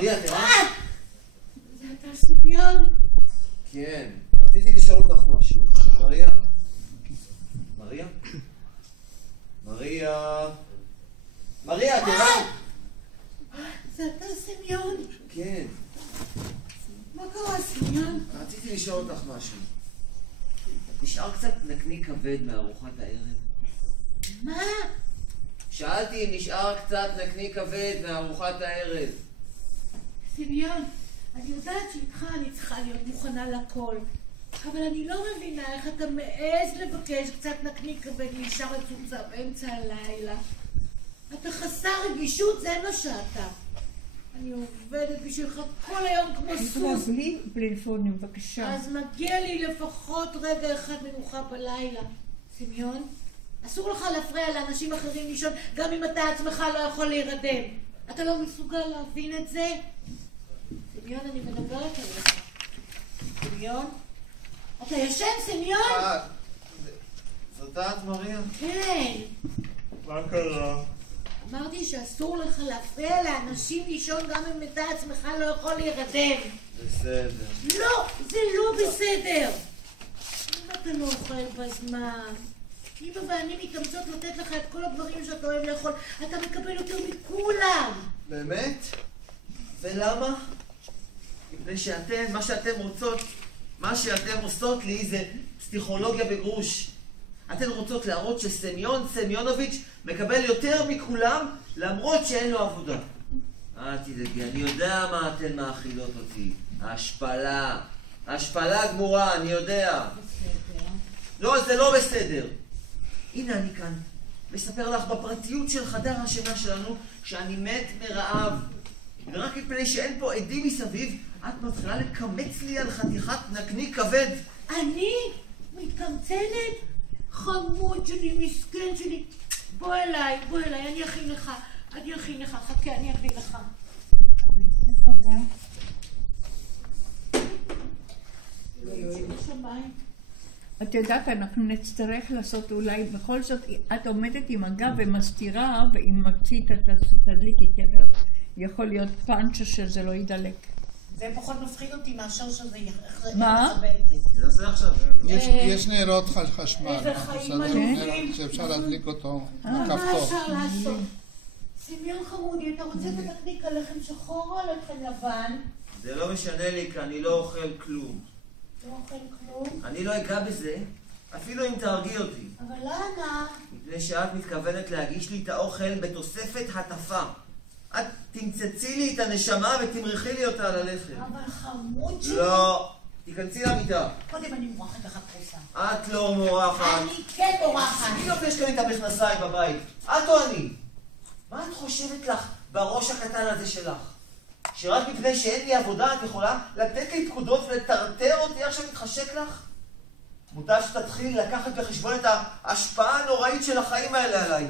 מריה, תראה. זה אתה סמיון? כן, רציתי לשאול אותך משהו. מריה? מריה? מריה? מריה, תראה. זה אתה סמיון? כן. מה קרה סמיון? רציתי לשאול אותך משהו. נשאר קצת נקניק כבד מארוחת הערב? מה? שאלתי אם נשאר קצת נקניק כבד מארוחת הערב. סמיון, אני יודעת שאיתך אני צריכה להיות מוכנה לכל, אבל אני לא מבינה איך אתה מעז לבקש קצת נקניק כבד מאישה רצוצה באמצע הלילה. אתה חסר רגישות, זה מה שאתה. אני עובדת בשבילך כל היום כמו סוס. בלי פלאפונים, בבקשה. אז מגיע לי לפחות רגע אחד מנוחה בלילה. סמיון, אסור לך להפריע לאנשים אחרים לישון, גם אם אתה עצמך לא יכול להירדם. אתה לא מסוגל להבין את זה? סמיון, אני מדברת עליך. סמיון? אתה ישן, סמיון? זאת את, מריה? כן. מה קרה? אמרתי שאסור לך להפריע לאנשים לישון גם אם אתה עצמך לא יכול להירדם. בסדר. לא, זה לא בסדר. אם אתה לא אוכל בזמן, אמא ואני מתאמצות לתת לך את כל הדברים שאתה אוהב לאכול, אתה מקבל יותר מכולם. באמת? ולמה? מפני שאתם, מה שאתם רוצות, מה שאתם עושות לי זה פסיכולוגיה בגרוש. אתן רוצות להראות שסמיון סמיונוביץ' מקבל יותר מכולם למרות שאין לו עבודה. אל תדאגי, אני יודע מה אתן מאכילות אותי. ההשפלה. ההשפלה גמורה, אני יודע. בסדר. לא, זה לא בסדר. הנה אני כאן. מספר לך בפרטיות של חדר השינה שלנו שאני מת מרעב. ורק מפני שאין פה עדים מסביב, את מתחילה לקמץ לי על חתיכת נקניק כבד. אני מתקמצנת? חמוד שלי, מסכן שלי. בוא אליי, אני אכין לך. חכה, אני אביא לך. את יודעת, אנחנו נצטרך לעשות אולי, בכל זאת, את עומדת עם הגב ומסתירה, ואם מצית תדליקי, כי יכול להיות פאנצ'ה שזה לא ידלק. זה פחות מפחיד אותי מאשר שזה מה? נעשה עכשיו. יש נרות חשמל. איזה חיים עלובים. שאפשר להדליק אותו מה בכפתור. אפשר לעשות? סמיון חמודי, אתה רוצה תדליק על לחם שחור או על לחם לבן? זה לא משנה לי, כי אני לא אוכל כלום. לא אוכל כלום? אני לא אגע בזה, אפילו אם תרגיע אותי. אבל למה? מפני שאת מתכוונת להגיש לי את האוכל בתוספת הטפה. את תמצצי לי את הנשמה ותמרחי לי אותה על הלחם. אבל חמוד שלי. לא, תיכנסי למיטה. קודם אני מורחת לך פרוסה. את לא מורחת. אני כן מורחת. מי לובש כאן את המכנסיים בבית? את או אני? מה את חושבת לך בראש הקטן הזה שלך? שרק מפני שאין לי עבודה את יכולה לתת לי פקודות ולטרטר אותי עכשיו מתחשק לך? מוטב שתתחילי לקחת בחשבון את ההשפעה הנוראית של החיים האלה עליי.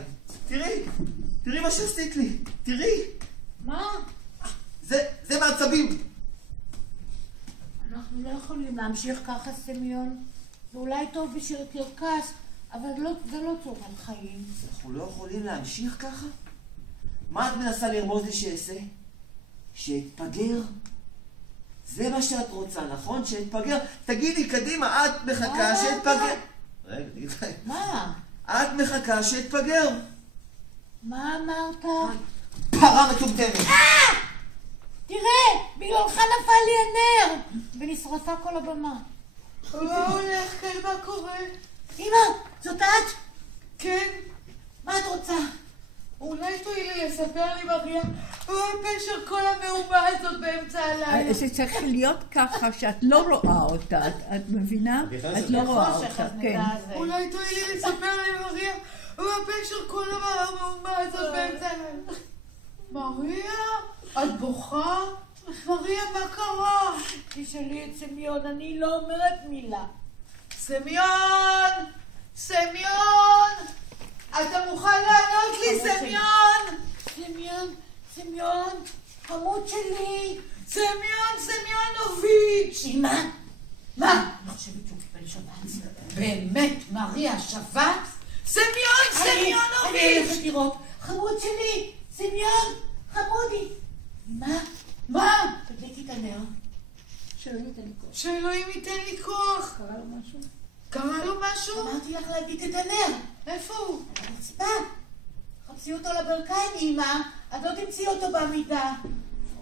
תראי מה שעשית לי, תראי. מה? זה מעצבים. אנחנו לא יכולים להמשיך ככה, סמיון. זה אולי טוב בשביל קרקס, אבל זה לא טוב על חיים. אנחנו לא יכולים להמשיך ככה? מה את מנסה לרמוז לי שאעשה? שאתפגר? זה מה שאת רוצה, נכון? שאתפגר? תגידי, קדימה, את מחכה שאתפגר. רגע, תגידי. מה? את מחכה שאתפגר. מה אמרת? פרה מטומטמת. תראה, בגללך נפל לי הנר! ונשרפה כל הבמה. מה הולך כאן? מה קורה? אמא, זאת את? כן, מה את רוצה? אולי תואילי לספר לי מריה, מה הפשר כל המהומה הזאת באמצע הלילה? זה צריך להיות ככה שאת לא רואה אותה, את מבינה? את לא רואה אותה, כן. אולי תואילי לספר לי מריה, מה הפשר כל המהומה הזאת באמצע הלילה? מריה? את בוכה? מריה, מה קרה? תשאלי את סמיון, אני לא אומרת מילה. סמיון! סמיון! אתה מוכן לענות לי, סמיון? סמיון, חמוד שלי. סמיונוביץ'! אמא? מה? אני חושבת שהוא קיבל שבץ. באמת, מריה, שבץ? סמיונוביץ'! אני הולכת לראות. חמוד שלי, סמיון, חמודי. אמא? מה? תדליקי את הנר. שאלוהים ייתן לי כוח. שאלוהים ייתן לי כוח. קרה לו משהו? קרה לו משהו? אמרתי לך להדליק את הנר. איפה הוא? על הרצפה. חפשי אותו לברכיים, אמא. את לא תמצאי אותו בעמידה.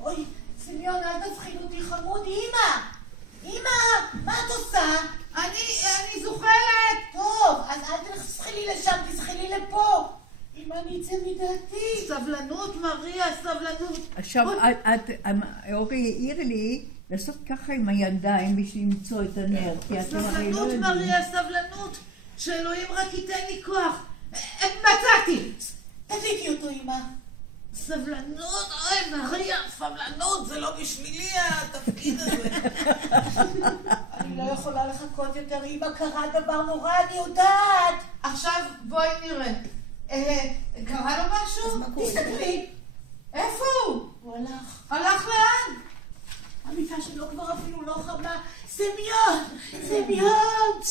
אוי, סמיון, אל תבחין אותי חמוד. אמא! אמא! מה את עושה? אני זוכרת. טוב, אז אל תסחי לי לשם, תסחי לי לפה. אמא, אני אצא מדעתי. סבלנות, מריה, סבלנות. עכשיו, אורי העיר לי לעשות ככה עם הידיים בשביל למצוא את הנר, כי אתם הרי לא סבלנות, יודעים. מריה, סבלנות. שאלוהים רק ייתן לי כוח. מצאתי. תדליקי אותו, אמא. סבלנות, אוי, מריה, סבלנות, זה לא בשבילי התפקיד הזה. אני לא יכולה לחכות יותר, אמא, קרה דבר נורא, אני יודעת. עכשיו בואי נראה. קרה לו משהו? תסתכלי. איפה הוא? הוא הלך. הלך לאן? המיטה שלו כבר אפילו לא חמה. סמיון! סמיון!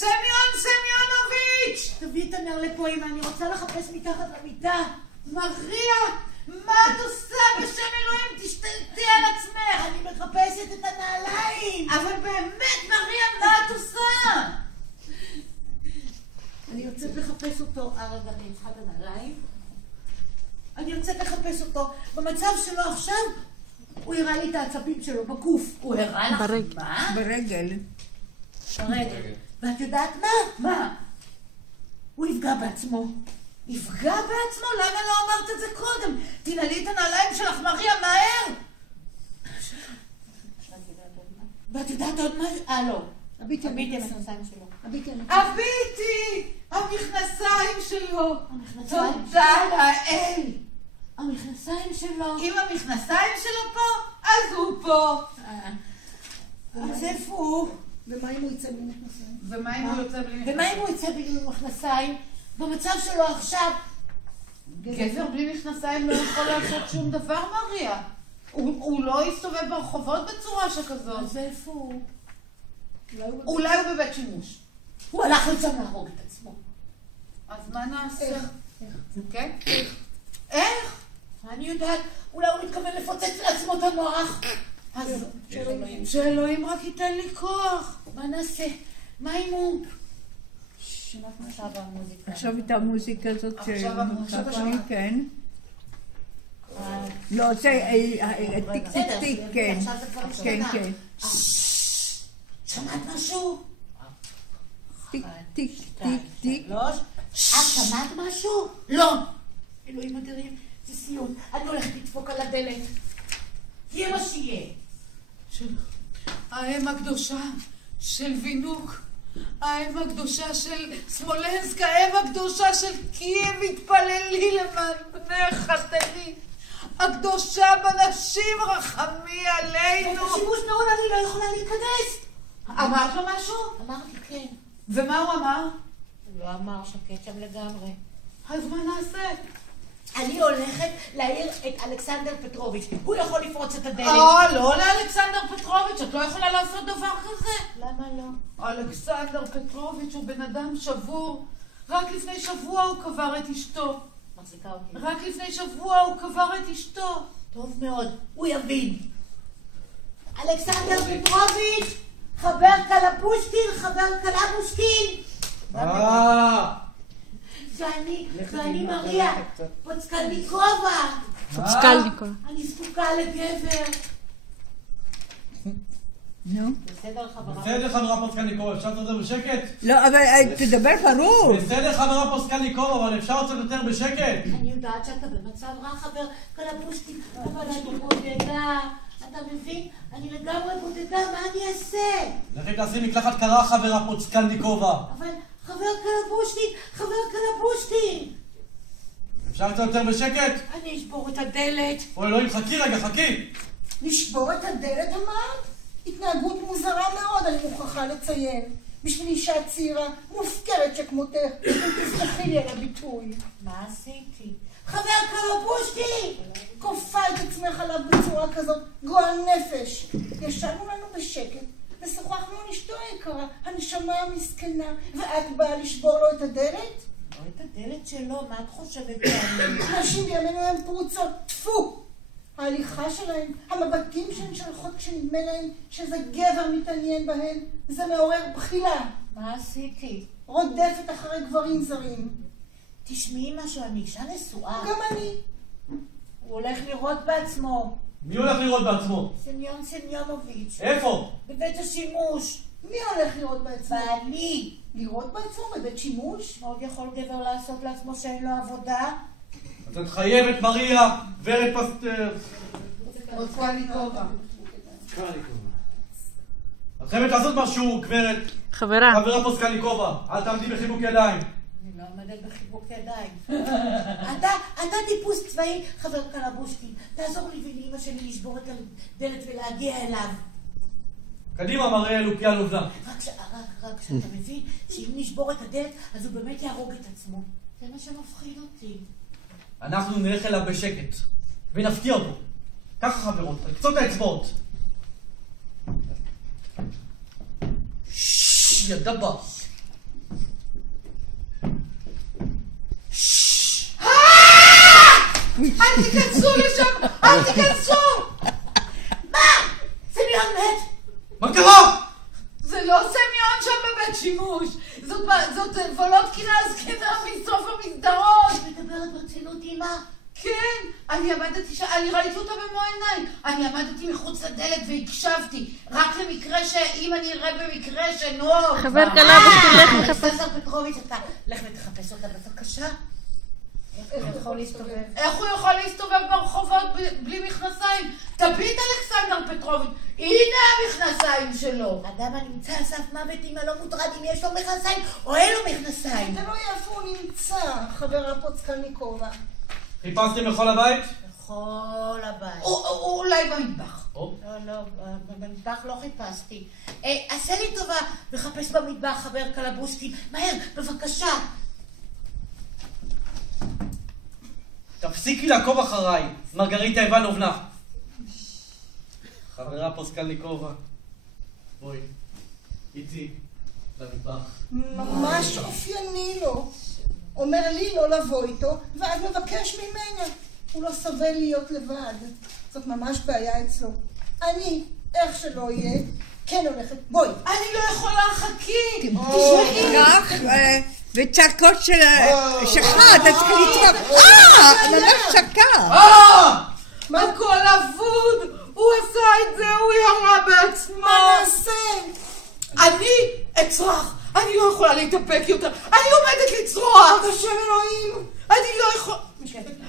סמיונוביץ'! תביאי את הנר לפה, אמא, אני רוצה לחפש מתחת למיטה. מריה, מה את עושה? בשם אלוהים, תשתלטי על עצמך. אני מחפשת את הנעליים. אבל באמת, מריה, מה את עושה? אני יוצאת לחפש אותו. רגע, אני צריכה את הנעליים. אני יוצאת לחפש אותו. במצב שלו עכשיו, הוא הראה לי את העצבים שלו בגוף. הוא הראה לך מה? ברגל. ברגל. ואת יודעת מה? מה? הוא יפגע בעצמו. יפגע בעצמו? למה לא אמרת את זה קודם? תנעלי את הנעליים שלך, מריה, מהר! ואת יודעת עוד מה? לא. הביטי המכנסיים שלו. הביטי! המכנסיים שלו! המכנסיים תודה לאל! המכנסיים שלו. אם המכנסיים שלו פה, אז הוא פה! אז איפה הוא? ומה אם הוא יצא בלי מכנסיים? ומה אם הוא יוצא בלי ומה אם הוא יצא בלי מכנסיים? במצב שלו עכשיו. גבר בלי מכנסיים לא יכול לעשות שום דבר, מריה. הוא לא יסתובב ברחובות בצורה שכזאת. אז איפה הוא? אולי הוא בבית שימוש. הוא הלך לשם להרוג את עצמו. אז מה נעשה? איך? כן? איך? אני יודעת, אולי הוא מתכוון לפוצץ לעצמו את המוח. אז שאלוהים רק ייתן לי כוח. מה נעשה? מה אם הוא? שמעת עכשיו המוזיקה. עכשיו את המוזיקה הזאת עכשיו המוזיקה. כן. לא, זה טיק טיק טיק, כן. עכשיו זה כבר כן, השתנה. כן. שמעת משהו? טיק טיק טיק טיק. את שמעת משהו? לא. אלוהים אדירים, זה סיום. אני הולכת לדפוק על הדלת. יהיה מה שיהיה. האם הקדושה של וינוק, האם הקדושה של סמולנסק, האם הקדושה של קייב, התפללי למען בני חתני. הקדושה בנשים, רחמי עלינו. שימוש נעול, אני לא יכולה להיכנס. אמרת לו משהו? אמרתי כן. ומה הוא אמר? הוא לא אמר, שקט שם לגמרי. אז מה נעשה? אני הולכת להעיר את אלכסנדר פטרוביץ'. הוא יכול לפרוץ את הדלת. לא לאלכסנדר פטרוביץ', את לא יכולה לעשות דבר כזה. למה לא? אלכסנדר פטרוביץ' הוא בן אדם שבור. רק לפני שבוע הוא קבר את אשתו. מחזיקה אותי. רק לפני שבוע הוא קבר את אשתו. טוב מאוד, הוא יבין. אלכסנדר פטרוביץ', חבר קלפושקין, חבר קלפושקין. ואני מריה, פוצקלניקובה. פוצקלניקובה. אני זקוקה לגבר. נו. בסדר חברה. בסדר חברה פוסקלניקובה, אפשר לדבר בשקט? לא, אבל תדבר ברור. בסדר חברה פוסקלניקובה, אבל אפשר קצת יותר בשקט? אני יודעת שאתה במצב רע, חבר קלפושקין, אבל אני בודדה. אתה מבין? אני לגמרי בודדה, מה אני אעשה? לכי תעשי מקלחת קרה חברה פוסקלניקובה. אבל חבר קלפושקין. אפשר קצת יותר בשקט? אני אשבור את הדלת. אוי אלוהים, חכי רגע, חכי. לשבור את הדלת אמרת? התנהגות מוזרה מאוד, אני מוכרחה לציין. בשביל אישה צעירה, מופקרת שכמותך, תסלחי לי על הביטוי. מה עשיתי? חבר קלפושקין! כופה את עצמך עליו בצורה כזאת, גועל נפש. ישנו לנו בשקט, ושוחחנו על אשתו היקרה, הנשמה המסכנה, ואת באה לשבור לו את הדלת? לא את הדלת שלו, מה את חושבת שאני? נשים בימינו הן פרוצות, טפו! ההליכה שלהן, המבטים שהן שלחות כשנדמה להן שזה גבר מתעניין בהן, זה מעורר בחילה. מה עשיתי? רודפת אחרי גברים זרים. תשמעי משהו, אני אישה נשואה. גם אני. הוא הולך לראות בעצמו. מי הולך לראות בעצמו? סמיון סמיונוביץ'. איפה? בבית השימוש. מי הולך לראות בעצמו? ואני. לראות בעצמו בבית שימוש? מה עוד יכול גבר לעשות לעצמו שאין לו עבודה? אז את חייבת, מריה, ורד פסטר. פוסקלניקובה. את חייבת לעשות משהו, גברת. חברה פוסקלניקובה. אל תעמדי בחיבוק ידיים. אני לא עומדת בחיבוק ידיים. אתה טיפוס צבאי, חבר קלבושקין. תעזור לי ולאמא שלי לשבור את הדלת ולהגיע אליו. קדימה, מריה לוקיאנובנה. רק שאתה מבין שאם נשבור את הדלת, אז הוא באמת יהרוג את עצמו. זה מה שמפחיד אותי. אנחנו נלך אליו בשקט, ונפתיע אותו. ככה חברות, קצות האצבעות. ידה בה. אל תיכנסו לשם! אל תיכנסו! מה? סמיון מת? מה קרה? זה לא סמיון שם בבית שימוש! זאת וולודקינה הזקנה מסוף המסדרון! מדברת ברצינות, אמא? כן! אני עמדתי שם, אני ראיתי אותה במו עיניי! אני עמדתי מחוץ לדלת והקשבתי רק למקרה שאם אני אראה במקרה שנוח! חבר קלבושקין, לך לחפש. ססר פטרוביץ', אתה לך ותחפש אותה בבקשה. איך הוא יכול להסתובב? איך הוא יכול להסתובב ברחובות בלי מכנסיים? תביט אלכסנדר פטרוביץ', הנה המכנסיים שלו! אדם הנמצא על סף מוות אם לא מוטרד אם יש לו מכנסיים או אין לו מכנסיים. זה לא איפה הוא נמצא, חברה פוסקלניקובה. חיפשתם בכל הבית? בכל הבית. אולי במטבח. לא, במטבח לא חיפשתי. עשה לי טובה וחפש במטבח, חבר קלבושקין. מהר, בבקשה. תפסיקי לעקוב אחריי, מרגריטה איבנובנה. חברה פוסקלניקובה. בואי, איתי, למטבח. ממש אופייני לו. אומר לי לא לבוא איתו, ואז מבקש ממנה. הוא לא סבל להיות לבד. זאת ממש בעיה אצלו. אני, איך שלא יהיה, כן הולכת. בואי. אני לא יכולה, חכי! תשמעי. כך, וצעקות שלך, אתה צריך לצעוק. ממש צעקה. הכל אבוד! הוא עשה את זה, הוא ירה בעצמו! מה נעשה? אני אצרח! אני לא יכולה להתאפק יותר! אני עומדת לצרוח! בשם אלוהים! אני לא יכולה...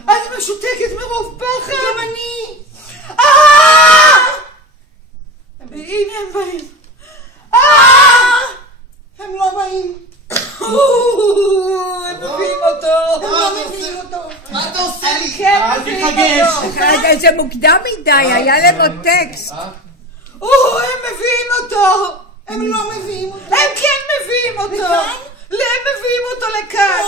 אני משותקת מרוב פחד! גם אני! והנה הם באים! הם לא באים! הם מביאים אותו! הם לא מביאים אותו! מה אתה עושה לי? כן, אל מביאים תתרגש! אותו! זה מוקדם מדי, היה להם עוד טקסט. הם מביאים אותו! הם לא מביאים אותו! הם כן מביאים אותו! לכאן? הם מביאים אותו לכאן!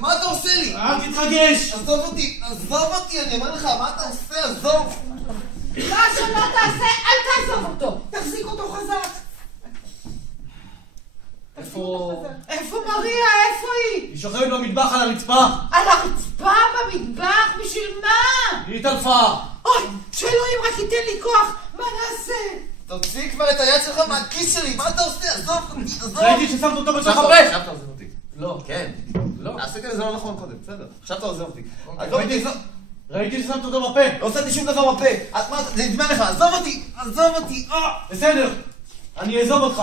מה אתה עושה לי? אל תתרגש! עזוב אותי, אני אומר לך, מה אתה עושה? עזוב! מה שלא תעשה, אל תעזוב אותו! תחזיק אותו חזק! איפה מריה? איפה היא? היא שוכבת במטבח על הרצפה! על הרצפה במטבח? בשביל מה? היא התעלפה! אוי, שאלוהים רק ייתן לי כוח, מה נעשה? תוציא כבר את היד שלך מהכיס שלי, מה אתה עושה? עזוב אותי, עזוב! ראיתי ששמת אותו בתוך הפה! עכשיו אתה עוזב אותי. לא. כן. לא. עשיתי את זה לא נכון קודם, בסדר. עכשיו אתה עוזב אותי. ראיתי ששמת אותו בפה! לא עשיתי שום דבר בפה. זה נדמה לך, עזוב אותי. בסדר, אני אעזוב אותך.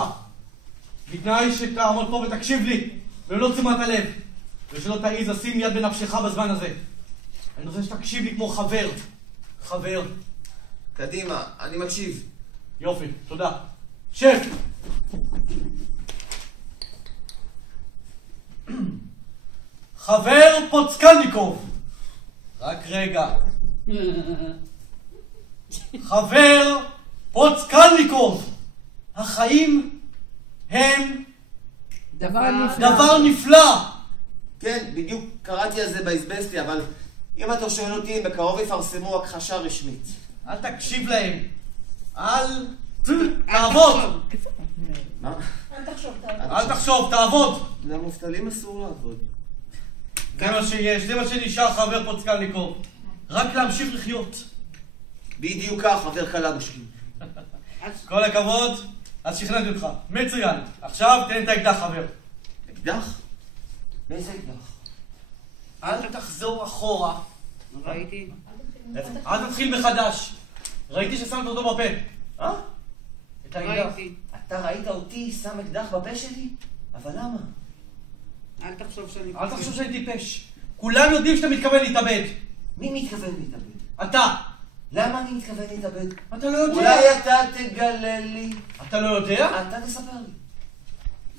בתנאי שתעמוד פה ותקשיב לי, ולא תשומת הלב. ושלא תעיז לשים יד בנפשך בזמן הזה. אני רוצה שתקשיב לי כמו חבר. חבר. קדימה, אני מקשיב. יופי, תודה. שב! חבר פוסקלניקוב. רק רגע. חבר פוסקלניקוב. החיים הם דבר נפלא. כן, בדיוק קראתי על זה באזבסטי, אבל אם אתה שואל אותי, בקרוב יפרסמו הכחשה רשמית. אל תקשיב להם. אל תעבוד. מה? אל תחשוב, אל תחשוב, תעבוד. למובטלים אסור לעבוד. זה מה שיש, זה מה שנשאר חבר פוצקלניקוב. רק להמשיך לחיות. בדיוק כך, חבר קלבושקין. כל הכבוד, אז שכנעתי אותך. מצוין. עכשיו תן את האקדח, חבר. אקדח? באיזה אקדח? אל תחזור אחורה. ראיתי. אל תתחיל מחדש. ראיתי ששמת אותו בפה. את האקדח. אתה ראית אותי שם אקדח בפה שלי? אבל למה? אל תחשוב שאני טיפש. כולם יודעים שאתה מתכוון להתאבד. מי מתכוון להתאבד? אתה. למה אני מתכוון להתאבד? אתה לא יודע. אולי אתה תגלה לי. אתה לא יודע? אתה תספר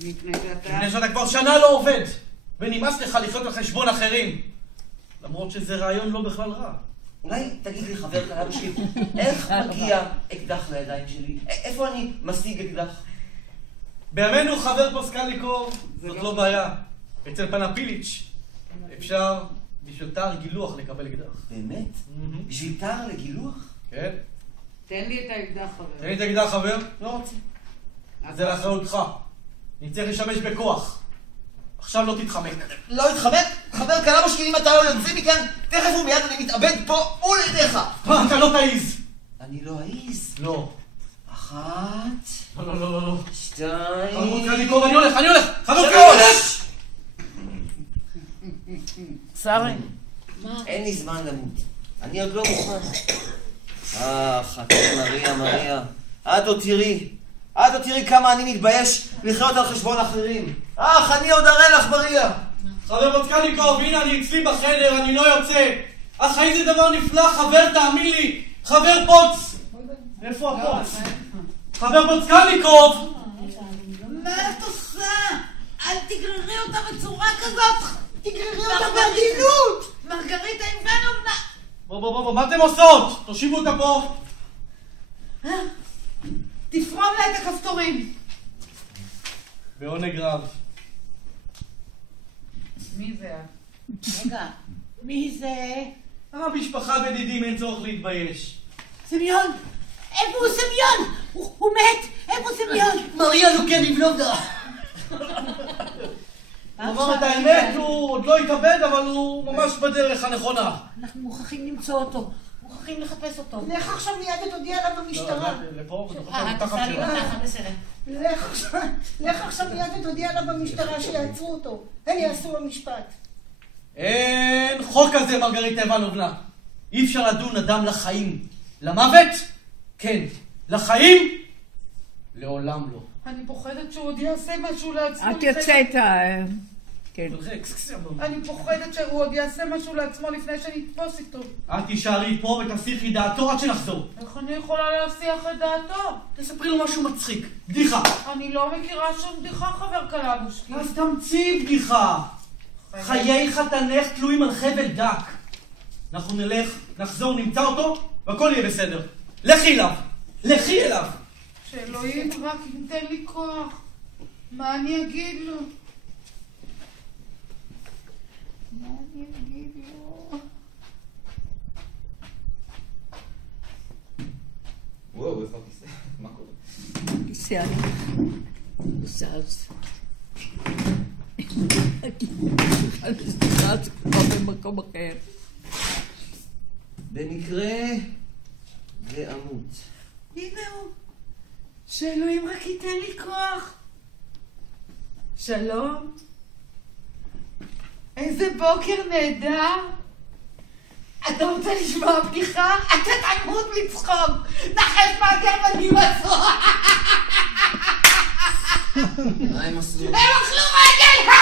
לי. מפני שאתה כבר שנה לא עובד. ונמאס לך לחיות על חשבון אחרים. למרות שזה רעיון לא בכלל רע. אולי תגיד לי, חבר קלבושקין, איך מגיע אקדח לידיים שלי? איפה אני משיג אקדח? בימינו חבר פוצקלניקוב, זאת לא בעיה. אצל פנפיליץ' אפשר בשביל תער גילוח לקבל אקדח. באמת? בשביל תער לגילוח? כן. תן לי את האקדח, חבר. תן לי את האקדח, חבר. לא רוצה. זה לאחריותך. נצטרך לשמש בכוח. עכשיו לא תתחמק. לא התחמק? חבר קלבושקין, אם אתה לא יוצא מכאן, תכף ומיד אני מתאבד פה מול ידיך. מה, אתה לא תעיז. אני לא אעיז. לא. 1, לא. 2... חבר פוצקלניקוב, אני הולך. חבר פוצקלניקוב! צארי, אין לי זמן למות. אני עוד לא מוכן. חכה מריה. את עוד תראי כמה אני מתבייש לחיות על חשבון אחרים. אני עוד אראה לך, מריה. חבר פוצקלניקוב, הנה אני אצלי בחדר, אני לא יוצא. החיים זה דבר נפלא, חבר, תאמין לי. חבר פוץ. איפה הפוץ? חבר פוצקלניקוב. מה את עושה? אל תגררי אותה בצורה כזאת. תגררי אותה בעדינות. מרגריטה איבנובנה. בוא, מה אתם עושות? תושיבו אותה פה. תפרום לה את הכפתורים. בעונג רב. מי זה את? רגע, מי זה? המשפחה בדידים, אין צורך להתבייש. סמיון! איפה הוא סמיון? הוא מת! איפה סמיון? מריה לוקניבנובנה. אמר את האמת, הוא עוד לא התאבד, אבל הוא ממש בדרך הנכונה. אנחנו מוכרחים למצוא אותו. מוכרחים לחפש אותו. לך עכשיו מיד ותודיע לה במשטרה. לפה, תעשה לי ככה, בסדר. לך עכשיו מיד ותודיע לה במשטרה שיעצרו אותו. הם יעשו לו משפט. אין חוק כזה, מרגריטה איבנובנה. אי אפשר לדון אדם לחיים. למוות? כן. לחיים? לעולם לא. אני פוחדת שהוא עוד יעשה משהו לעצמו. את יוצאת, כן. אני פוחדת שהוא עוד יעשה משהו לעצמו לפני שנתפוס איתו. את תישארי פה ותסיחי דעתו עד שנחזור. איך אני יכולה להסיח את דעתו? תספרי לו משהו מצחיק. בדיחה. אני לא מכירה שום בדיחה, חבר קלבושקין. אז תמציאי בדיחה. חיי חתנך תלויים על חבל דק. אנחנו נלך, נחזור, נמצא אותו, והכל יהיה בסדר. לכי אליו. שאלוהים רק ייתן לי כוח. מה אני אגיד לו? וואו, איפה הכיסא? מה קורה? כיסא זז. זז כבר במקום אחר. במקרה ואמות. הנה הוא. שאלוהים רק ייתן לי כוח. שלום. איזה בוקר נהדר. אתה רוצה לשמוע בדיחה? אתה תמות מצחוק. נחש מה הגרמנים עשו. מה הם עשו? הם אכלו רגל.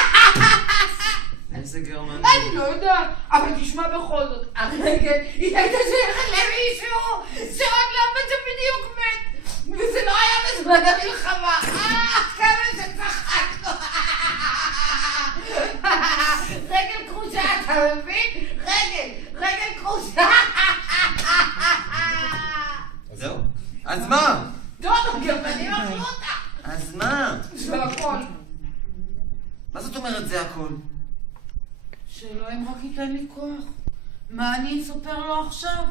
איזה גרמנים? אני לא יודעת, אבל תשמע בכל זאת, הרגל היא הייתה שייכת למישהו שעוד לא מת בדיוק מת, וזה לא היה בזמן המלחמה. כמה שצחקנו. רגל כרושה, אתה מבין? רגל כרושה. זהו. אז מה? טוב, הגרמנים אכלו אותה. אז מה? זה הכל. מה זאת אומרת זה הכל? שאלוהים רק ייתן לי כוח. מה אני אספר לו עכשיו?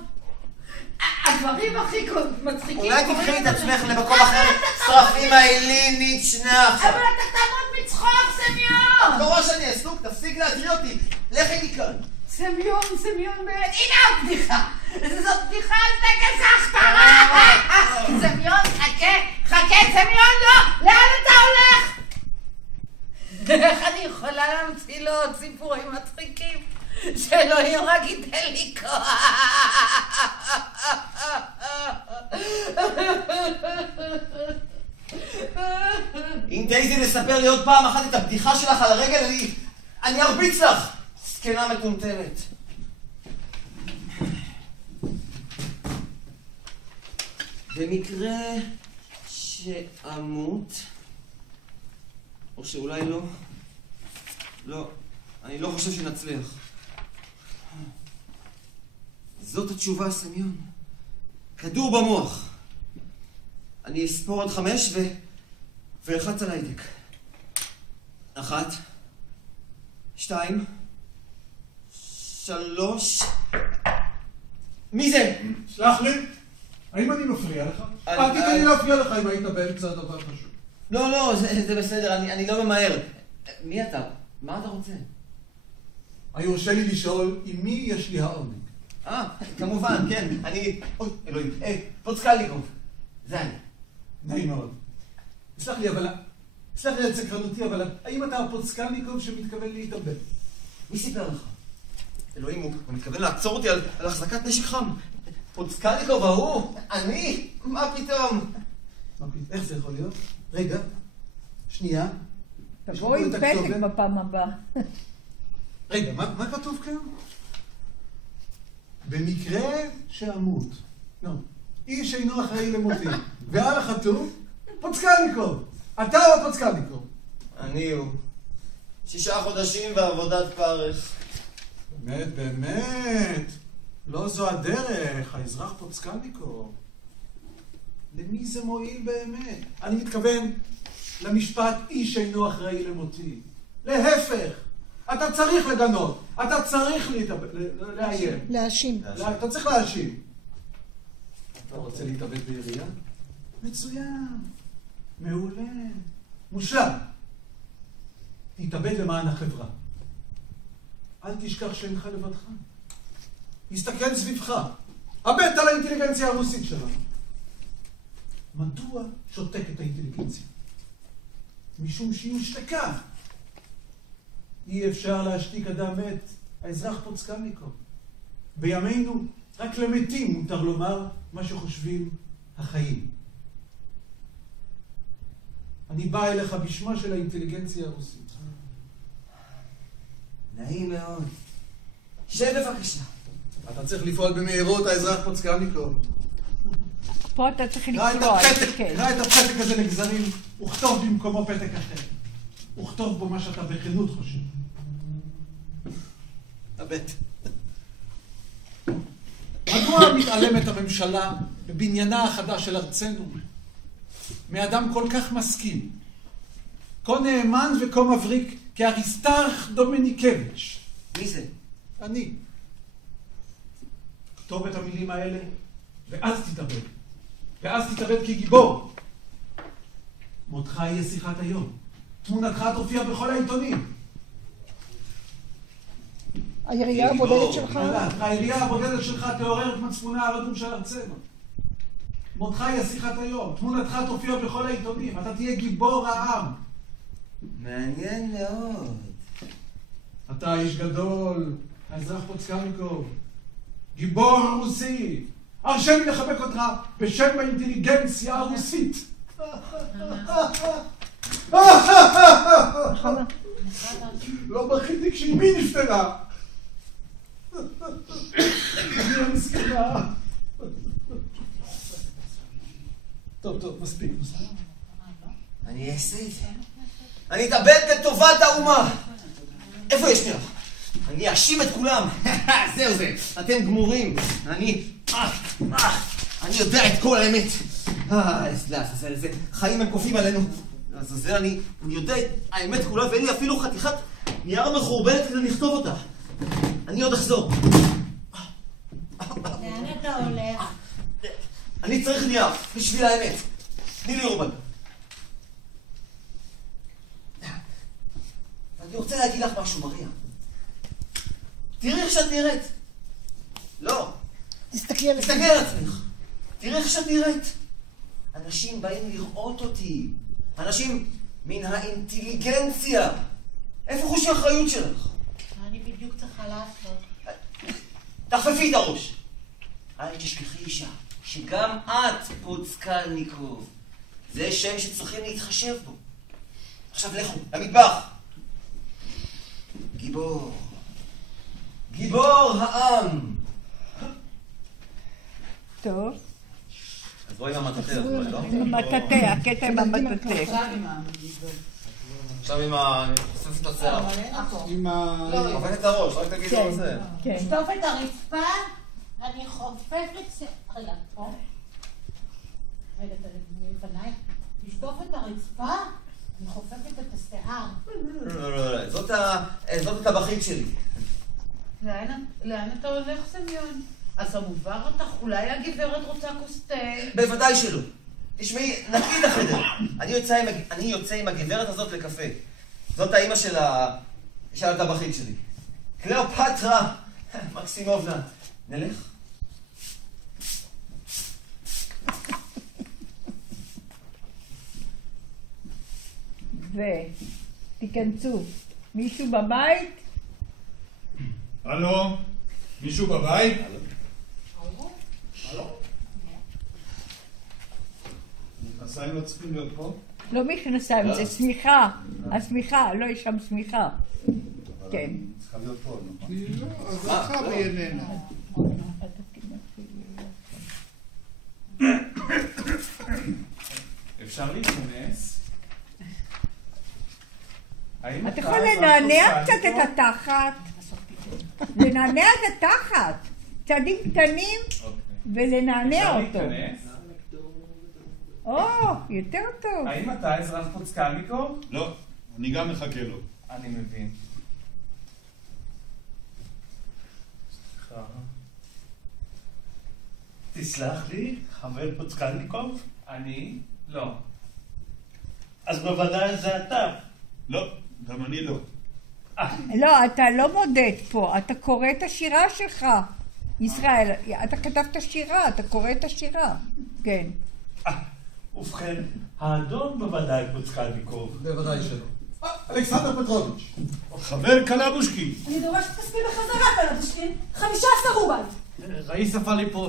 הדברים הכי מצחיקים. אולי תבחרי את עצמך למקום אחר, שרפים האלינית שנח. אבל אתה תמות מצחוק, סמיון! לא רואה שאני עסוק? תפסיק להטריד אותי. לכי מכאן. סמיון, באמת, הנה הבדיחה. זאת בדיחה על טקס ההכתרה. סמיון, חכה, סמיון, לא! לאן אתה הולך? איך אני יכולה להמציא לו עוד סיפורים מצחיקים? שאלוהים רק ייתן לי כוח. אם תעיזי לספר לי עוד פעם אחת את הבדיחה שלך על הרגל, אני ארביץ לך. זקנה מטומטמת. במקרה שאמות, או שאולי לא, אני לא חושב שנצליח. זאת התשובה, סמיון. כדור במוח. אני אספור עד 5 ולחץ על ההדק. 1, 2, 3. מי זה? סלח לי, האם אני מפריע לך? אל תיתן לי להפריע לך אם היית באמצע הדבר חשוב. לא, זה בסדר, אני לא ממהר. מי אתה? מה אתה רוצה? היורשה לי לשאול עם מי יש לי העונג. כמובן, כן. אני... אוי, אלוהים. פוצקלניקוב. זה אני. נעים מאוד. סלח לי על סקרנותי, אבל האם אתה הפוצקלניקוב שמתכוון להתאבד? מי סיפר לך? אלוהים, הוא מתכוון לעצור אותי על החזקת נשק חם. פוצקלניקוב, ההוא? אני? מה פתאום? איך זה יכול להיות? רגע, שנייה. תבוא עם פתק בפעם הבאה. רגע, מה כתוב כאן? במקרה שאמות. לא. איש אינו אחראי למותי. ועל החתום, פוצקלניקוב. אתה או פוצקלניקוב? אני הוא. 6 חודשים ועבודת פרך. באמת. לא זו הדרך, האזרח פוצקלניקוב. למי זה מועיל באמת? אני מתכוון למשפט איש אינו אחראי למותי. להפך. אתה צריך לגנות. אתה צריך לאיים. להאשים. אתה צריך להאשים. אתה רוצה להתאבד בעירייה? מצוין. מעולה. מושלם. תתאבד למען החברה. אל תשכח שאינך לבדך. הסתכל סביבך. הבט על האינטליגנציה הרוסית שלנו. מדוע שותקת האינטליגנציה? משום שהיא הושתקה. אי אפשר להשתיק אדם מת, האזרח פוצקלניקוב. בימינו רק למתים מותר לומר מה שחושבים החיים. אני בא אליך בשמה של האינטליגנציה הרוסית. נעים מאוד. שב בבקשה. אתה צריך לפעול במהירות, האזרח פוצקלניקוב. פה אתה צריך קרא לקרוא. את הפתק הזה לגזרים, וכתוב במקומו פתק אחר. וכתוב בו מה שאתה בכנות חושב. הבט. מדוע מתעלמת הממשלה בבניינה החדש של ארצנו מאדם כל כך משכיל, כה נאמן וכה מבריק כאריסטרח דומיניקביץ'? מי זה? אני. כתוב את המילים האלה ואז תתאבד. ואז תתאבד כגיבור. מותך יהיה שיחת היום. תמונתך תופיע בכל העיתונים. הירייה הבודדת שלך? הירייה הבודדת שלך תעורר את מצפונה הרדום של ארצנו. מותך יהיה שיחת היום. תמונתך תופיע בכל העיתונים. אתה תהיה גיבור העם. מעניין מאוד. אתה איש גדול, האזרח פוצקלניקוב. גיבור הרוסי. הרשה לי לחבק אותך בשם האינטליגנציה הרוסית. לא בכיתי כשאימי נפטרה. אני המסכנה. טוב, מספיק. אני אעשה את זה. אני אתאבד לטובת האומה. איפה יש נראה? אני אאשים את כולם. זהו זה. אתם גמורים. אני יודע את כל האמת. זה חיים הם כופים עלינו. אז אני יודע את האמת כולה, ואין לי אפילו חתיכת נייר מחורבנת כדי לכתוב אותה. אני עוד אחזור. לאן אתה הולך? אני צריך נייר בשביל האמת. תני לי רומן. אני רוצה להגיד לך משהו, מריה. תראי איך שאת נראית. לא. תסתכלי על תסתכלי על עצמך. תראי איך שאת נראית. אנשים באים לראות אותי. אנשים מן האינטליגנציה. איפה חושי האחריות שלך? אני בדיוק צריכה לעשות. תחפפי את הראש. אל תשכחי אישה, שגם את פוצקלניקוב. זה שם שצריכים להתחשב בו. עכשיו לכו, למטבח. גיבור. גיבור העם. טוב. אז בואי עם המטאטה, לא? עם המטאטה, הקטע עם המטאטה. עכשיו עם ה... אני חושף את השיער. עם ה... חופף את הראש, רק תגידי מה זה. כן. לשטוף את הרצפה, אני חופפת... רגע, פה. רגע, מלפניי. לשטוף את הרצפה, אני חופפת את השיער. לא, זאת הטבחית שלי. לאן אתה הולך, סמיון? אז המובן אותך, אולי הגברת רוצה כוס תה? בוודאי שלא. תשמעי, נקי את החדר. אני יוצא עם הגברת הזאת לקפה. זאת האימא של הטבחית שלי. קליאופטרה מקסימובנה. נלך? ותיכנסו. מישהו בבית? הלו? מישהו בבית? מכנסיים לא צריכים להיות פה? לא מכנסיים, זה שמיכה. השמיכה, לא, יש שם שמיכה. כן. צריכה להיות פה, נכון? אז אותך בעינינה. אפשר להתכנס? אתה יכול לנענע קצת את התחת. לנענע את התחת. צעדים קטנים ולנענע אותו. אפשר להתכנס? או, יותר טוב. האם אתה אזרח פוצקלניקוב? לא, אני גם מחכה לו. אני מבין. תסלח לי, חבר פוצקלניקוב? אני? לא. אז בוודאי זה אתה. לא, גם אני לא. לא, אתה לא מודד פה, אתה קורא את השירה שלך. ישראל, אתה כתבת שירה, אתה קורא את השירה. כן. ובכן, האדון בוודאי פוצקלניקוב. בוודאי שלא. אלכסנדר פטרוביץ'. חבר קלבושקי. אני דורשת כספי בחזרה, קלבושקין. 15 רובל. ראיסה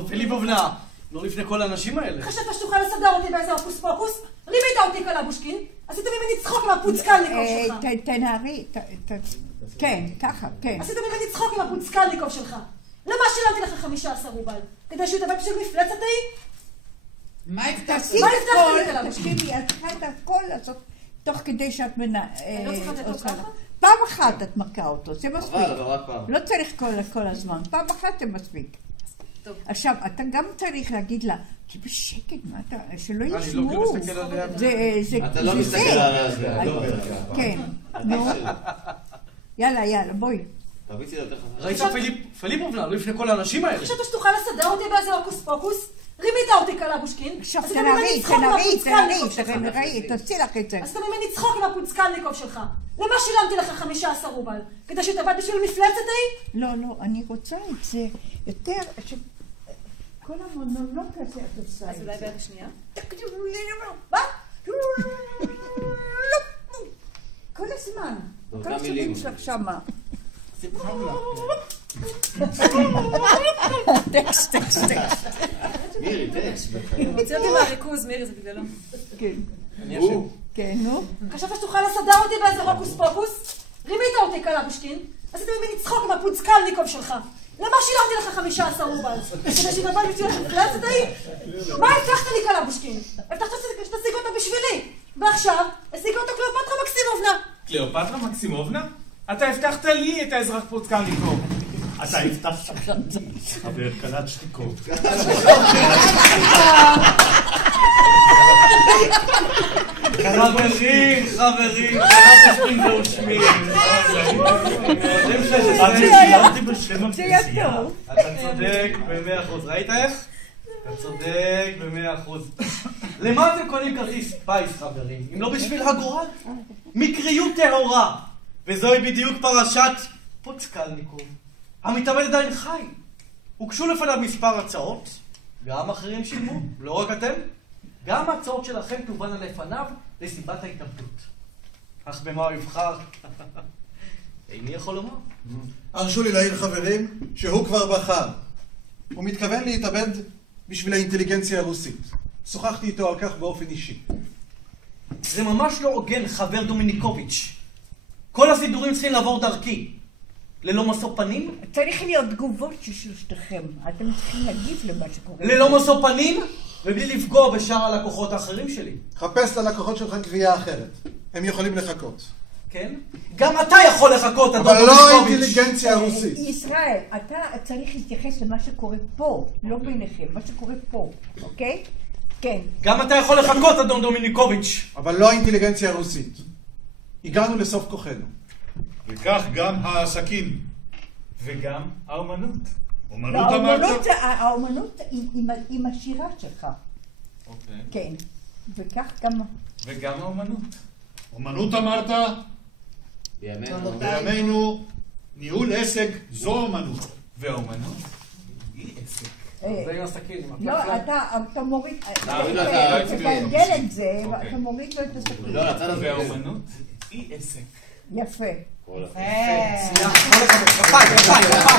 פיליפובנה, לא לפני כל האנשים האלה. חשבת שתוכל לסדר אותי באיזה הוקוס פוקוס? רימית אותי, קלבושקין. עשית ממני צחוק עם הפוצקלניקוב שלך. תנערי, כן, ככה, כן. עשית ממני צחוק עם הפוצקלניקוב שלך. למה שילמתי לך 15 רובל? כדי שהוא יתאבד בשביל מפלצת ההיא? מה הבטחת? תעשי את הכל, תקשיבי, את צריכה את הכל לעשות תוך כדי שאת אני לא צריכה לתת לו ככה? פעם אחת את מכה אותו, זה מספיק. אבל רק פעם. לא צריך כל הזמן, פעם אחת זה מספיק. עכשיו, אתה גם צריך להגיד לה, כי בשקט, מה אתה, שלא ישמעו. אני לא מסתכל עליה. אתה לא מסתכל עליה. כן, נו. יאללה, בואי. תרביצי יותר חזק. ראיסה פיליפובנה, לא לפני כל האנשים האלה. חשבת שתוכל לסדר אותי באיזה הוקוס פוקוס? רימית אותי, קלבושקין. עכשיו עשית ממני צחוק עם הפוצקלניקוב שלך. תעשי לך את זה. עשית ממני צחוק עם הפוצקלניקוב שלך. למה שילמתי לך 15 רובל? כדי שתאבד בשביל מפלצת ההיא? לא, אני רוצה את זה יותר, כל המונולוג הזה את עושה את זה. אז אולי בערך שנייה? מה? כל הזמן. כל המילים שלך שמה. טקסט. מירי, טקסט. הוציא אותי מהריכוז, מירי, זה בגללו. כן. אני אשם. כן, נו. חשבת שתוכל לסדר אותי באיזה הוקוס פוקוס? רימית אותי, קלבושקין. עשית ממני צחוק עם הפוצקלניקוב שלך. למה שילמתי לך 15 רובל? כדי שתאבד בשביל מפלצת ההיא? מה הבטחת לי, קלבושקין? הבטחת שתשיג אותו בשבילי. ועכשיו, השיגה אותו קליאופטרה מקסימובנה. קליאופטרה מקסימובנה? אתה הבטחת לי את האזרח פוצקלניקוב. אתה הבטחת חבר קלצ'ניקוב. חברים, קלבושקין זהו שמי. זה יהיה טוב. אתה צודק ב100%. ראית איך? אתה צודק ב100%. למה אתם קונים כרטיס פיס, חברים? אם לא בשביל הגורל? מקריות טהורה. וזוהי בדיוק פרשת פוצקלניקוב. המתאבד עדיין חי. הוגשו לפניו מספר הצעות, גם אחרים שילמו, לא רק אתם. גם ההצעות שלכם תובנה לפניו לסיבת ההתאבדות. אך במה הוא יבחר? איני יכול לומר. הרשו לי להעיר חברים שהוא כבר בחר. הוא מתכוון להתאבד בשביל האינטליגנציה הרוסית. שוחחתי איתו על כך באופן אישי. זה ממש לא הוגן, חבר דומיניקוביץ'. כל הסידורים צריכים לעבור דרכי. ללא משוא פנים? צריך להיות תגובות של שלושתכם. אתם צריכים להגיב למה שקורה. ללא משוא פנים? ובלי לפגוע בשאר הלקוחות האחרים שלי. חפש ללקוחות שלך קביעה אחרת. הם יכולים לחכות. כן? גם אתה יכול לחכות, אדון אבל דומיניקוביץ'. לא האינטליגנציה הרוסית. ישראל, אתה צריך להתייחס למה שקורה פה, לא ביניכם, מה שקורה פה, אוקיי? כן. גם אתה יכול לחכות, אדון דומיניקוביץ'. אבל לא האינטליגנציה הרוסית. הגענו לסוף כוחנו. וכך גם העסקים. וגם האומנות. אומנות אמרת? האומנות עם השירה שלך. אוקיי. כן. וכך גם... וגם האומנות. אומנות אמרת? בימינו ניהול עסק זו אומנות. והאומנות היא עסק. זה עם הסכין, עם לא, הפלפל. אתה מוריד... לא, תגלגל את זה, ואתה מוריד לו את הסכין. והאומנות היא עסק. יפה.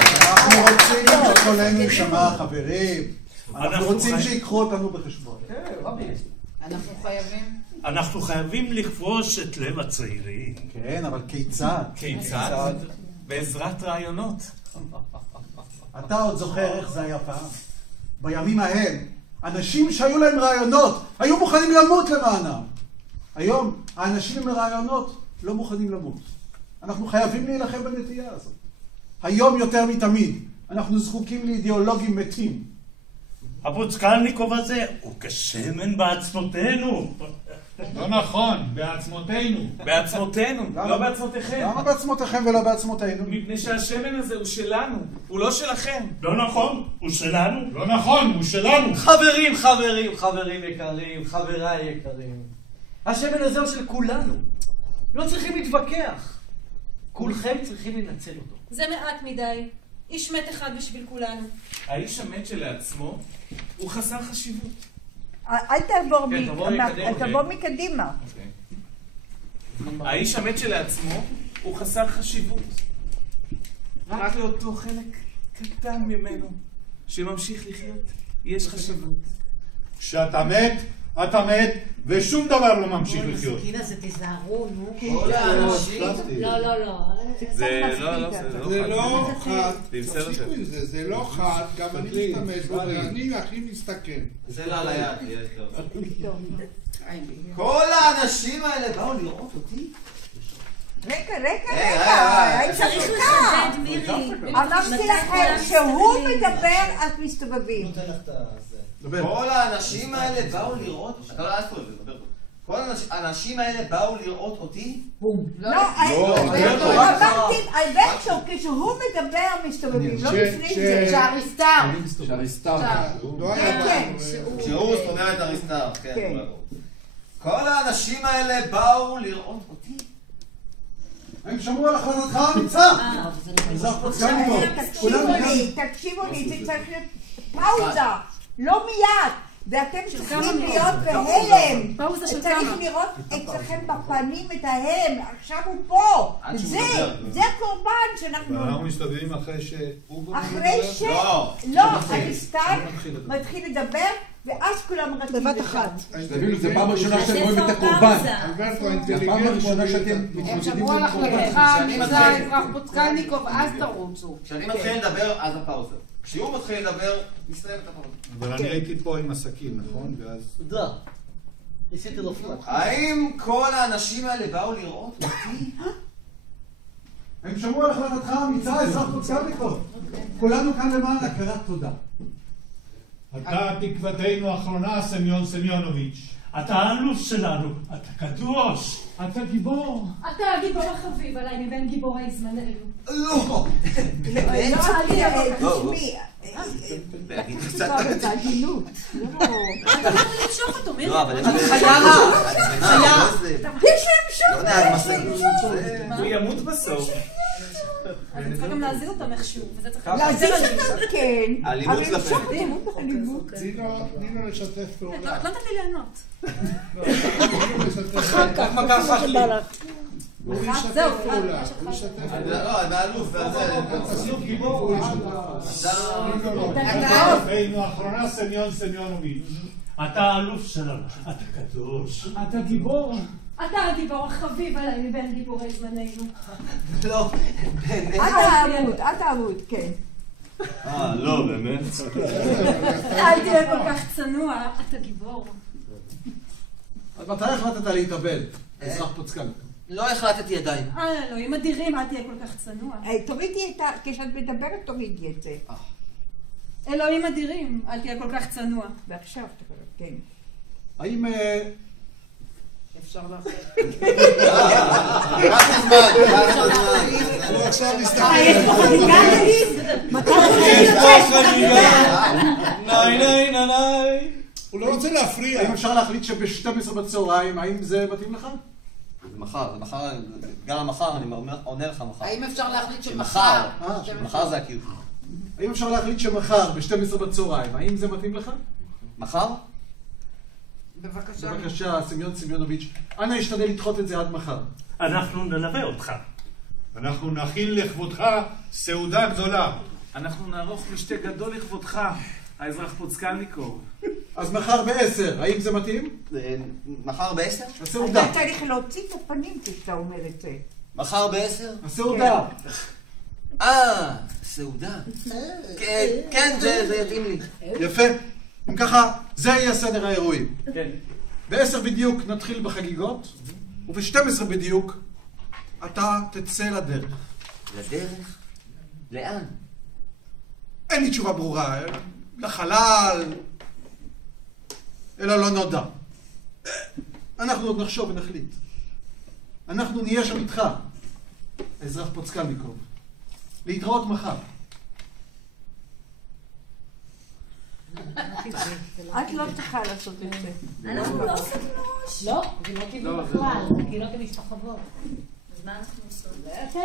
אנחנו רוצים שקולנו יישמע, חברים. אנחנו רוצים שיקחו אותנו בחשבון. אנחנו חייבים לכבוש את לב הצעירים. כן, אבל כיצד? כיצד? בעזרת רעיונות. אתה עוד זוכר איך זה היה פעם? בימים ההם, אנשים שהיו להם רעיונות, היו מוכנים למות למענם. היום, האנשים עם רעיונות לא מוכנים למות. אנחנו חייבים להילחם בנטייה הזאת. היום יותר מתמיד, אנחנו זקוקים לאידיאולוגים מתים. הפוצקלניקוב הזה הוא כשמן בעצמותינו. לא נכון, בעצמותינו. בעצמותינו, לא בעצמותיכם. למה בעצמותיכם ולא בעצמותינו? מפני שהשמן הזה הוא שלנו, הוא לא שלכם. לא נכון, הוא שלנו. לא נכון, הוא שלנו. חברים יקרים, חבריי יקרים. השמן הזה הוא של כולנו. לא צריכים להתווכח. כולכם צריכים לנצל אותו. זה מעט מדי. איש מת אחד בשביל כולנו. האיש המת שלעצמו הוא חסר חשיבות. אל תעבור מקדימה. האיש המת שלעצמו הוא חסר חשיבות. רק לאותו חלק קטן ממנו שממשיך לחיות יש חשיבות. כשאתה מת, אתה מת, ושום דבר לא ממשיך לחיות. הסכין הזה, תיזהרו, נו. כל האנשים... לא. זה לא חד, תפסיקו עם זה, זה לא חד, גם אני משתמש בו, ואני הכי מסתכן. זה לא על היד, כל האנשים האלה באו לראות אותי? רגע, צריך לחדד, מירי. אמרתי לכם, שהוא מדבר, אז מסתובבים. כל האנשים האלה באו לראות... כל האנשים האלה באו לראות אותי? לא, אמרתי, אלברטו, כשהוא מדבר, מסתובבים, לא לפני זה. שהריסטר. שהוא שונא את הריסטר, כן. כל האנשים האלה באו לראות אותי? הם שמעו על החלטתך האמיצה. תקשיבו לי, זה צריך להיות פאוזה, לא מיד. ואתם צריכים להיות בהלם. צריך לראות אצלכם בפנים את ההם. עכשיו הוא פה. זה הקורבן שאנחנו... ואנחנו מסתובבים אחרי שהוא... לא, הריסטר מתחיל לדבר, ואז כולם רצים בבת אחת. זה פעם ראשונה שאתם רואים את הקורבן. זה פעם ראשונה שאתם... הם שמעו על החלטתך, מבצע אזרח פוצקלניקוב, אז תרוצו. כשאני מתחיל לדבר, אז הפאוזה. כשהוא מתחיל לדבר, מסתיים את הפאוזה. אבל אני הייתי פה עם הסכין, נכון? ואז... תודה. ניסיתי לפנות. האם כל האנשים האלה באו לראות אותי? הם שמעו על החלטתך האמיצה, אזרח פוצקלניקוב. כולנו כאן למען הכרת תודה. אתה תקוותנו האחרונה, סמיון סמיונוביץ'. אתה האלוף שלנו, אתה קדוש. אתה גיבור. אתה הגיבור החביב עליי מבין גיבורי זמננו. לא! תשמעי, קצת בהגינות. אתה יכול למשוך אותו, מירי. לא, אבל יש להם לא נהג משאית. הוא ימות בסוף. אני צריכה גם להזין אותם איכשהו, וזה צריך... להזין אותם, כן. אלימות כלפי. אלימות. נינו לשתף פעולה. לא נתת לי ליהנות. אחר כך, מה שבא לך. הוא ישתף פעולה. הוא ישתף פעולה. לא, האלוף והזה. אלוף גיבור. ואינו האחרונה סמיונוביץ'. אתה האלוף שלנו, אתה קדוש. אתה גיבור. אתה הגיבור החביב עליי מבין גיבורי זמננו. לא, את האבות, כן. לא, באמת. אל תהיה כל כך צנוע, אתה גיבור. אז מתי החלטת להתאבל? אזרח פוצקן. לא החלטתי עדיין. אלוהים אדירים, אל תהיה כל כך צנוע. תורידי את ה... כשאת מדברת תורידי את זה. אלוהים אדירים, אל תהיה כל כך צנוע. ועכשיו, כן. האם... אפשר הוא עכשיו מסתכל. יש פה חגיגה נגיד? יש פה חגיגה! ניי ניי ניי ניי! הוא לא רוצה להפריע. האם אפשר להחליט שב-12 בצהריים, האם זה מתאים לך? זה מחר, גם המחר, אני עונה לך מחר. האם אפשר להחליט שמחר? מחר זה הקיום. האם אפשר להחליט שמחר ב-12 בצהריים, האם זה מתאים לך? מחר? בבקשה. בבקשה, סמיונוביץ', אנא השתדל לדחות את זה עד מחר. אנחנו נלווה אותך. אנחנו נכין לכבודך סעודה גדולה. אנחנו נערוך משתה גדול לכבודך, האזרח פוצקלניקוב. אז מחר ב-10, האם זה מתאים? מחר ב-10? הסעודה. אתה צריך להוציא את הפנים כשאתה אומר את זה. מחר ב-10? הסעודה. סעודה. כן, זה יתאים לי. יפה. אם ככה, זה יהיה סדר האירועים. כן. ב-10 בדיוק נתחיל בחגיגות, וב-12 בדיוק אתה תצא לדרך. לדרך? לאן? אין לי תשובה ברורה. לחלל, אלא לא נודע. אנחנו עוד נחשוב ונחליט. אנחנו נהיה שם איתך, אזרח פוצקלניקוב. להתראות מחר. את לא צריכה לעשות את זה. אנחנו לא עושים ראש. לא, זה לא טבעי בכלל, הקהילות הן משתחוות. אז מה אנחנו עושות? אתם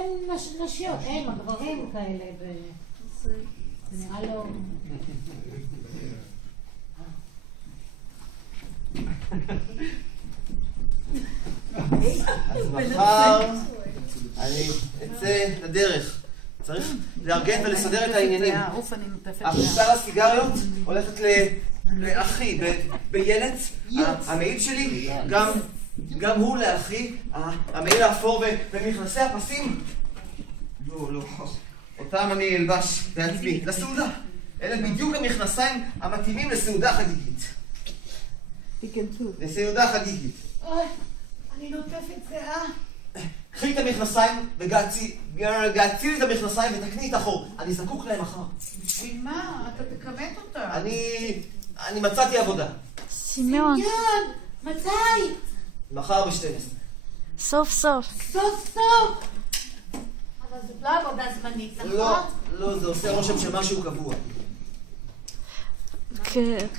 נשיות, הם הגברים כאלה. זה נראה לו... אז מחר אני אצא לדרך. צריך לארגן ולסדר את העניינים. הפריסה לסיגריות הולכת לאחי בילץ, המעיל שלי, גם הוא לאחי, המעיל האפור במכנסי הפסים. לא, אותם אני אלבש בעצמי, לסעודה. אלה בדיוק המכנסיים המתאימים לסעודה חגיגית. לסעודה חגיגית. אוי, אני נוטפת זהה. קחי את המכנסיים וגעצי לי את המכנסיים ותקני את החור. אני זקוק להם מחר. בשביל מה? אתה תכמת אותה. אני מצאתי עבודה. סמיון, מתי? מחר ב-12. סוף סוף. אבל זאת לא עבודה זמנית, נכון? לא, זה עושה רושם שמשהו קבוע.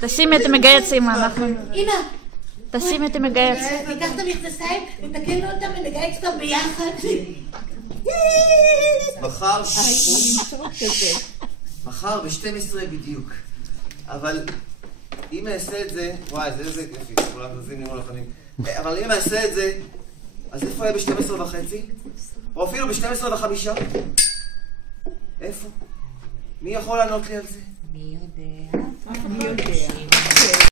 תשימי את המגייצים, אנחנו... הנה! תשימי את המגייצים. תיקח את המכנסיים, נתקן לו אותם ונגייץ אותם ביחד. מחר ב-12 בדיוק. אבל אם אעשה את זה... וואי, זה יפי, כולם נזים לי מול הפנים. אבל אם אעשה את זה, אז איפה יהיה ב-12:30? או אפילו ב-12:05? איפה? מי יכול לענות לי על זה? מי יודע?